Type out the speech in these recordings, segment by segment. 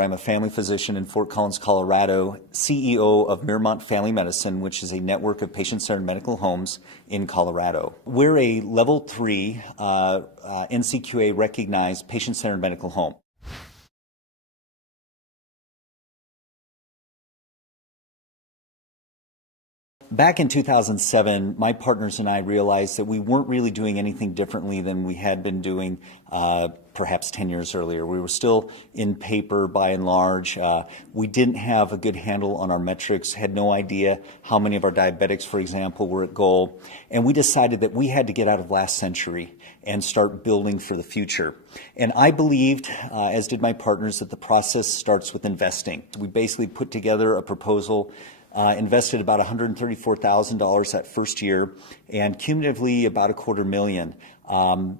I'm a family physician in Fort Collins, Colorado, CEO of Miramont Family Medicine, which is a network of patient-centered medical homes in Colorado. We're a level 3 NCQA recognized patient-centered medical home. Back in 2007, my partners and I realized that we weren't really doing anything differently than we had been doing perhaps 10 years earlier. We were still in paper by and large. We didn't have a good handle on our metrics, had no idea how many of our diabetics, for example, were at goal. And we decided that we had to get out of last century and start building for the future. And I believed, as did my partners, that the process starts with investing. We basically put together a proposal, invested about $134,000 that first year, and cumulatively about $250,000.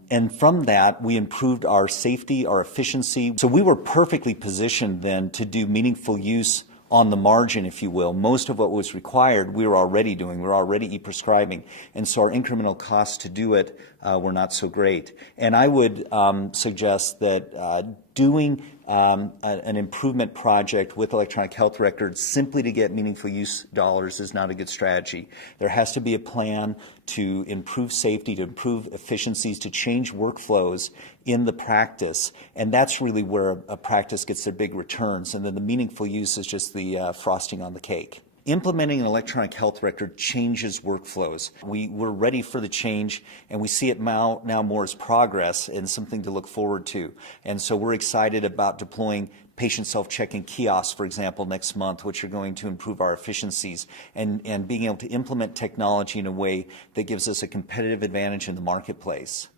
And from that, we improved our safety, our efficiency. So we were perfectly positioned then to do meaningful use on the margin, if you will. Most of what was required, we were already doing. We were already e-prescribing. And so our incremental costs to do it were not so great. And I would suggest that doing an improvement project with electronic health records simply to get meaningful use dollars is not a good strategy. There has to be a plan to improve safety, to improve efficiencies, to change workflows in the practice. And that's really where a practice gets their big returns. And then the meaningful use is just the frosting on the cake. Implementing an electronic health record changes workflows. We're ready for the change, and we see it now more as progress and something to look forward to. And so we're excited about deploying patient self-check-in kiosks, for example, next month, which are going to improve our efficiencies, and being able to implement technology in a way that gives us a competitive advantage in the marketplace.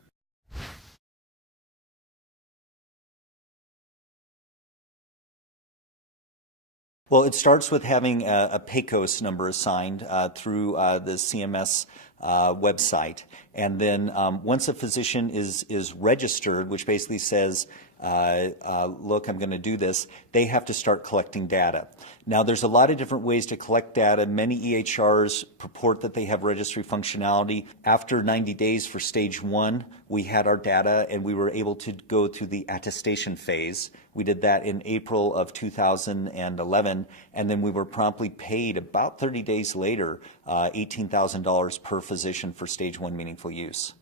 Well, it starts with having a PACOS number assigned through the CMS website. And then once a physician is registered, which basically says, look, I'm going to do this, they have to start collecting data. Now, there's a lot of different ways to collect data. Many EHRs purport that they have registry functionality. After 90 days for stage 1, we had our data and we were able to go through the attestation phase. We did that in April of 2011, and then we were promptly paid about 30 days later $18,000 per physician for stage 1 meaningful use.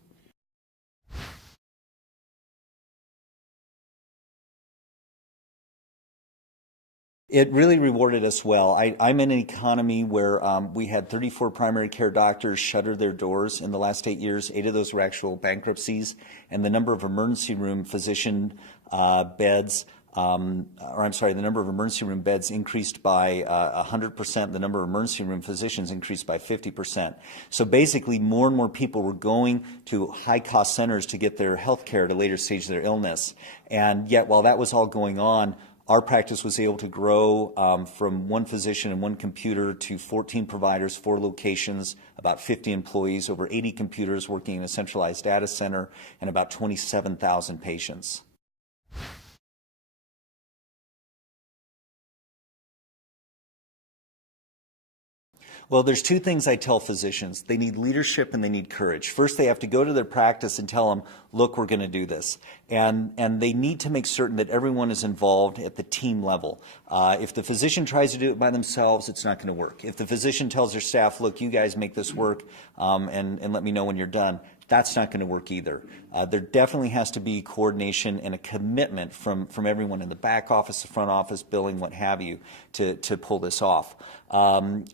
It really rewarded us well. I'm in an economy where we had 34 primary care doctors shutter their doors in the last 8 years. 8 of those were actual bankruptcies, and the number of emergency room physician beds, the number of emergency room beds increased by 100%. The number of emergency room physicians increased by 50%. So basically, more and more people were going to high-cost centers to get their health care at a later stage of their illness. And yet, while that was all going on, our practice was able to grow from 1 physician and 1 computer to 14 providers, 4 locations, about 50 employees, over 80 computers working in a centralized data center, and about 27,000 patients. Well, there's 2 things I tell physicians. They need leadership and they need courage. First, they have to go to their practice and tell them, look, we're going to do this. And they need to make certain that everyone is involved at the team level. If the physician tries to do it by themselves, it's not going to work. If the physician tells their staff, look, you guys make this work and let me know when you're done, that's not going to work either. There definitely has to be coordination and a commitment from everyone in the back office, the front office, billing, what have you, to pull this off.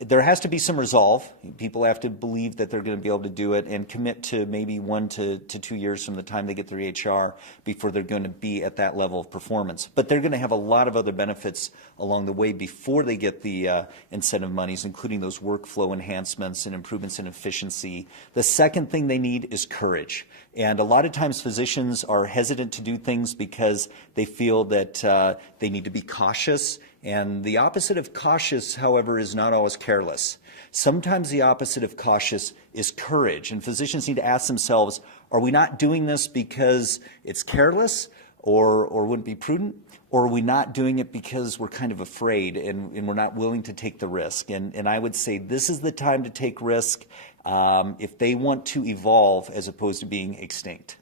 There has to be some resolve. People have to believe that they're going to be able to do it and commit to maybe 1 to 2 years from the time they get their EHR before they're going to be at that level of performance. But they're going to have a lot of other benefits along the way before they get the incentive monies, including those workflow enhancements and improvements in efficiency. The second thing they need is courage. And a lot of times physicians are hesitant to do things because they feel that they need to be cautious. And the opposite of cautious, however, is not always careless. Sometimes the opposite of cautious is courage. And physicians need to ask themselves, are we not doing this because it's careless or wouldn't be prudent? Or are we not doing it because we're kind of afraid and we're not willing to take the risk? And I would say this is the time to take risk if they want to evolve as opposed to being extinct.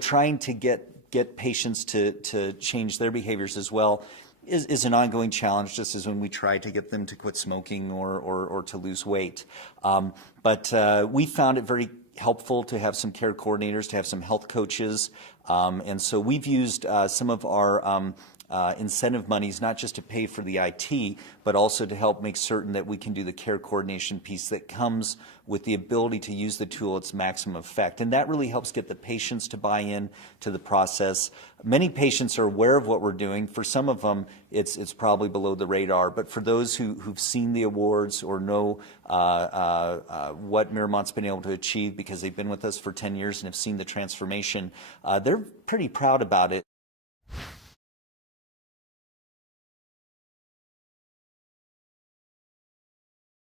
Trying to get patients to change their behaviors as well is an ongoing challenge, just as when we try to get them to quit smoking or to lose weight. But we found it very helpful to have some care coordinators, to have some health coaches. And so we've used some of our incentive monies, not just to pay for the IT, but also to help make certain that we can do the care coordination piece that comes with the ability to use the tool at its maximum effect. And that really helps get the patients to buy in to the process. Many patients are aware of what we're doing. For some of them, it's probably below the radar. But for those who've seen the awards or know what Miramont's been able to achieve because they've been with us for 10 years and have seen the transformation, they're pretty proud about it.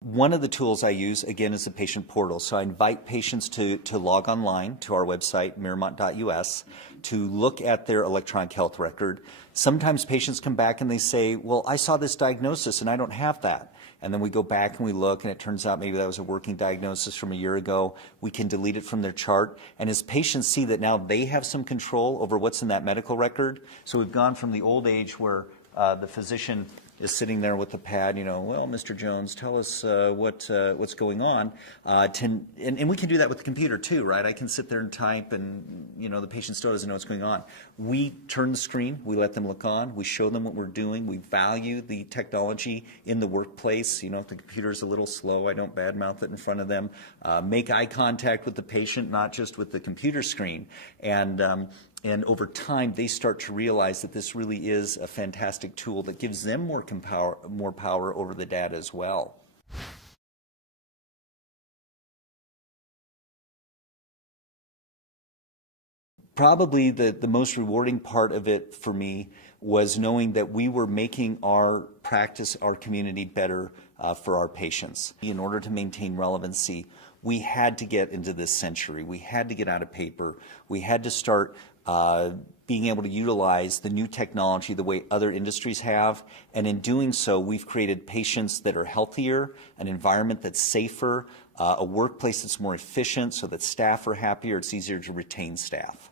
One of the tools I use, again, is the patient portal. So I invite patients to log online to our website, miramont.us, to look at their electronic health record. Sometimes patients come back and they say, well, I saw this diagnosis and I don't have that. And then we go back and we look and it turns out maybe that was a working diagnosis from a year ago. We can delete it from their chart. And as patients see that now they have some control over what's in that medical record, so we've gone from the old age where the physician is sitting there with the pad, well, Mr. Jones, tell us what's going on. And we can do that with the computer too, right? I can sit there and type and, the patient still doesn't know what's going on. We turn the screen, we let them look on, we show them what we're doing, we value the technology in the workplace. If the computer is a little slow, I don't badmouth it in front of them. Make eye contact with the patient, not just with the computer screen. And over time, they start to realize that this really is a fantastic tool that gives them more power over the data as well. Probably the most rewarding part of it for me was knowing that we were making our practice, our community better for our patients. In order to maintain relevancy, we had to get into this century. We had to get out of paper. We had to start being able to utilize the new technology the way other industries have. And in doing so, we've created patients that are healthier, an environment that's safer, a workplace that's more efficient so that staff are happier. It's easier to retain staff.